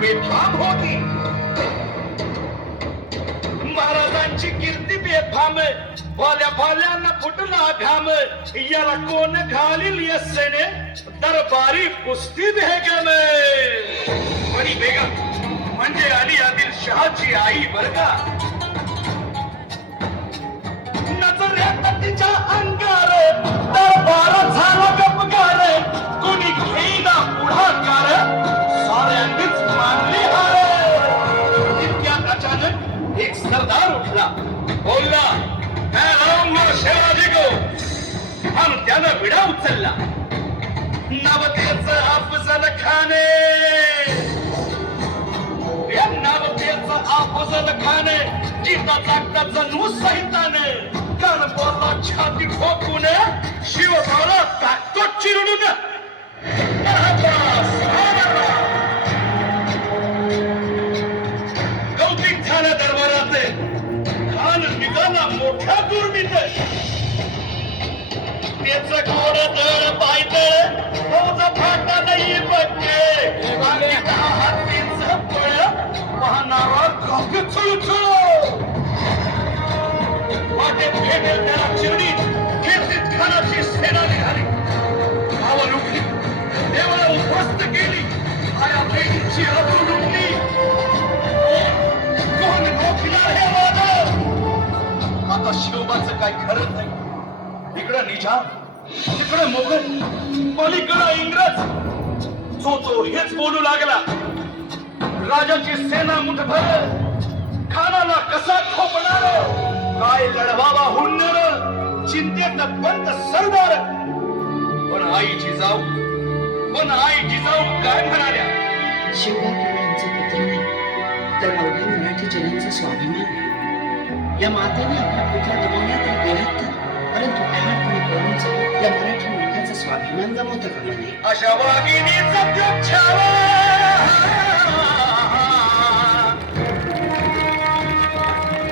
बेफाम होती महाराजांची कीर्ती बेफाम भाल्या भाल्यांना फुटला घाम। याला कोण घालील यस्सेने? दरबारी कुस्ती बेगम। बडी बेगम म्हणजे अली आदिल शहाची आई बर का नजरेत तिच्या अंगार आणि त्यानं विडा उचलला. नवतेच अफजल खाने नवतेच अफजल खाने जिता जागता जणू सहिताने कान छाती खोकून शिवभाला टाकतो चिरडून. कौतिक झालं दरबाराचे खान निघाला मोठ्या दुर्मित त्याच गोड दळ पायदळ रोज फाटा नाही बघते चुळचुळ. त्याला चिरडी खानाची सेना निघाली. लुटली देवाला उद्ध्वस्त केली. आया लुटली कोण हे आता शिवबाचं काय खरंच नाही. इकडं निजाम. तिकडं मोगल पलीकडं इंग्रज. जो तो हेच बोलू लागला. राजाची सेना मुठभर खानाला कसा खोपणार काय लढवावा हुंडर चिंतेत पंत सरदार. पण आईची जाऊ पण आईची जाऊ काय म्हणाल्या? शिवरात्र पुत्र नाही तर अवघ्या मराठी जनांचा स्वाभिमान या मातेने आपल्या पुत्र गमावण्यात तर अशा वाघिणीचा जग छावा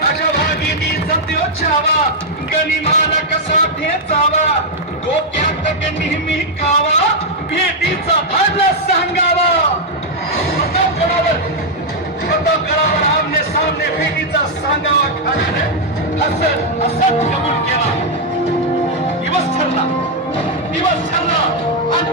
अशा वाघिणीचा त्यो छावा गनिमाला कसा ठेचावा डोक्यात नेहमी कावा? भेटीचा भाला सांगावा. प्रतापगडावर प्रतापगडावर आमने सामने भेटीचा सांगावा. खाण्याने असं असं कबूल केला.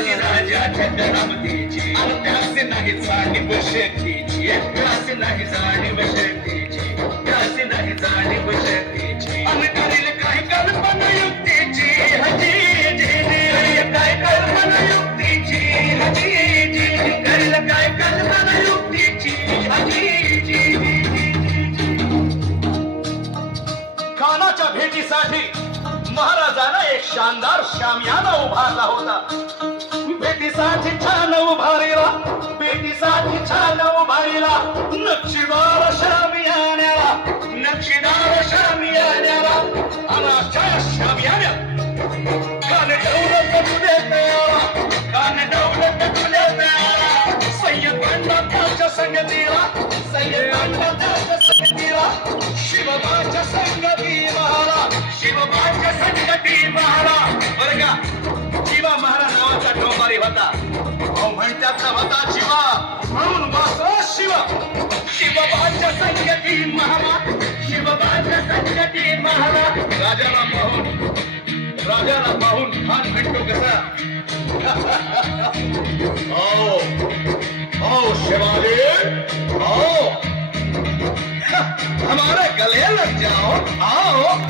शिवाजी राजाच्या करामतीची आणि त्याचे नाही जाणीव शक्तीची त्याचे नाही जाणीव शक्तीची त्याचे नाही जाणीव शक्तीची शानदार शामियाना उभारला होता. भेटीसाठी छान उभारीला भेटीसाठी छान उभारीला. नक्षीदार शामियान्याला नक्षीदार शामियान्याला अनाच्या शामियान्या कान डवलत तुले प्यारा कान डवलत तुले प्यारा सय्यद पंडिताच्या संगतीला सय्यद पंडिताच्या संगती महारा बरं का? शिवा महाराज नावाचा डोंबारी होता. अहो म्हणतात ना होता शिवा म्हणून वाचला शिवा. शिवबाच्या संगती महारा शिवबाच्या संगती महारा राजाला पाहून राजाला पाहून खान म्हणतो कसा? हो ओ शिवाजी. ओ हमारे गले लग जाओ. आओ.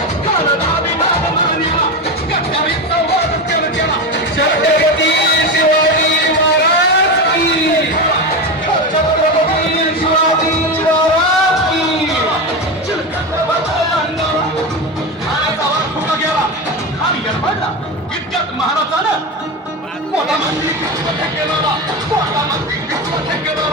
महाराज झालं कोणाला कोणाला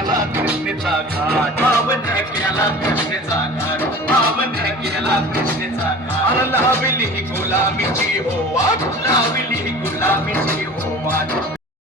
केला कृष्णेचा घाट. पावन्या केला कृष्णेचा घाट. पावन्या केला कृष्णेचा घाट. लावली गुलामीची हो लावली गुलामीची